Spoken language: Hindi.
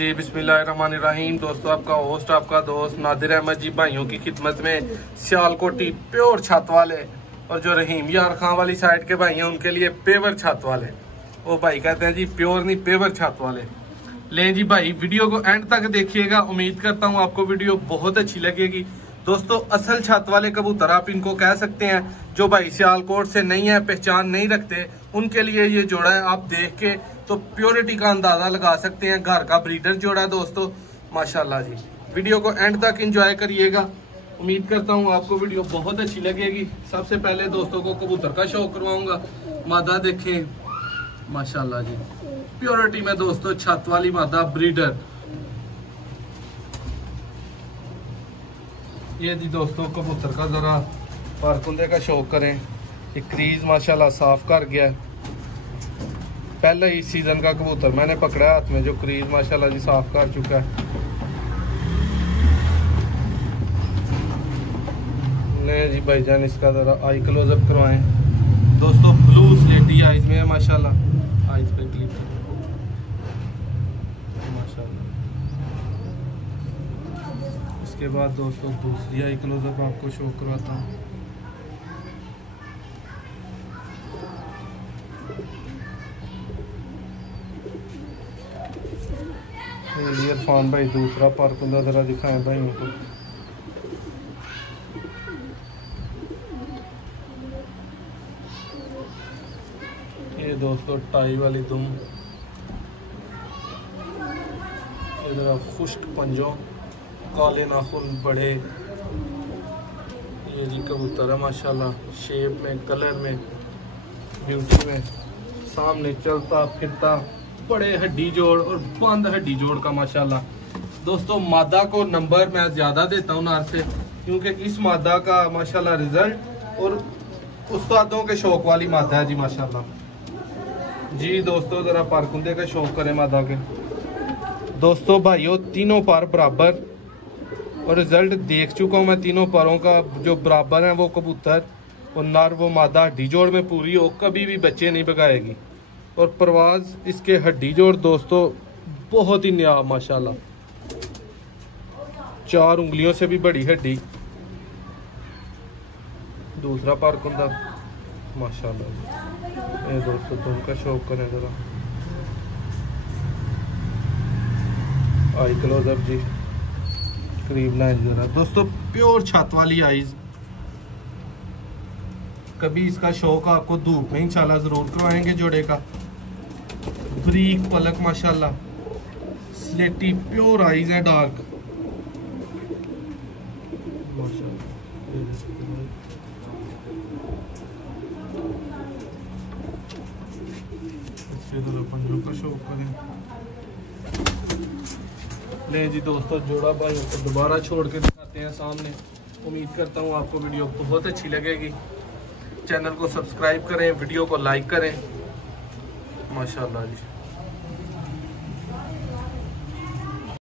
जी बिस्मिल्लाहिर्रहमानिर्रहीम। दोस्तों आपका होस्ट आपका दोस्त नादिर अहमद जी भाइयों की खिदमत में सियालकोटी प्योर छत वाले और जो रहीम यार खां वाली साइड के भाई हैं उनके लिए पेवर छत वाले। वो भाई कहते हैं जी प्योर नहीं पेवर छत वाले। लें जी भाई वीडियो को एंड तक देखिएगा, उम्मीद करता हूँ आपको वीडियो बहुत अच्छी लगेगी। दोस्तों असल छत वाले कबूतर आप इनको कह सकते हैं। जो भाई सियालकोट से नहीं है, पहचान नहीं रखते, उनके लिए ये जोड़ा है। आप देख के तो प्योरिटी का अंदाजा लगा सकते हैं। घर का ब्रीडर जोड़ा है दोस्तों, माशाल्लाह जी। वीडियो को एंड तक एंजॉय करिएगा, उम्मीद करता हूँ आपको वीडियो बहुत अच्छी लगेगी। सबसे पहले दोस्तों को कबूतर का शौक करवाऊंगा। मादा देखें माशाल्लाह जी, प्योरिटी में दोस्तों छत वाली मादा ब्रीडर। ये जी दोस्तों कबूतर का जरा पारकुंदे का शौक करें। ये क्रीज माशाल्लाह साफ कर गया है। पहले ही सीजन का कबूतर मैंने पकड़ा हाथ में, जो क्रीज माशाल्लाह जी साफ कर चुका है। नहीं जी भाईजान, इसका जरा आई क्लोजअप करवाएं। दोस्तों ब्लू स्लेटी आइज में है माशाल्लाह। आइज पे क्लिक माशाल्लाह। इसके बाद दोस्तों दूसरी आई क्लोजअप आपको शो करवाता हूँ। इरफान भाई दूसरा पारकुंदा जरा दिखाएं भाई उनको। ये दोस्तों टाई वाली दुम, जरा खुश्क पंजों, काले नाखून बड़े। ये जी कबूतर है माशाल्लाह, शेप में, कलर में, ब्यूटी में, सामने चलता फिरता, बड़े हड्डी जोड़ और बंद हड्डी जोड़ का माशाल्लाह। दोस्तों मादा को नंबर मैं ज्यादा देता हूँ नार से, क्योंकि इस मादा का माशाल्लाह रिजल्ट और उस्तादों के शौक वाली मादा है जी माशाल्लाह जी। दोस्तों जरा पारकुंदे का शौक करें मादा के। दोस्तों भाइयों तीनों पार बराबर, और रिजल्ट देख चुका हूँ मैं तीनों पारों का। जो बराबर है वो कबूतर और नर वो मादा हड्डी जोड़ में पूरी हो, कभी भी बच्चे नहीं भगाएगी। और परवाज इसके हड्डी जोड़ दोस्तों बहुत ही नया माशाल्लाह, 4 उंगलियों से भी बड़ी हड्डी। दूसरा पारकुंदा माशाल्लाह। ये दोस्तों तुम का शौक करें जरा, आई क्लोजअप जी, करीब लाइन जरा। दोस्तों प्योर छत वाली आइज। कभी इसका शौक आपको धूप में इंशाल्लाह जरूर करवाएंगे जोड़े का। ब्रीक पलक माशाल्लाह, स्लेटी प्योर आइज है, डार्क माशाल्लाह। पंजों का शौक करें। ले जी दोस्तों जोड़ा भाइयों को दोबारा छोड़ के दिखाते हैं सामने। उम्मीद करता हूँ आपको वीडियो बहुत अच्छी लगेगी। चैनल को सब्सक्राइब करें, वीडियो को लाइक करें माशाल्लाह जी।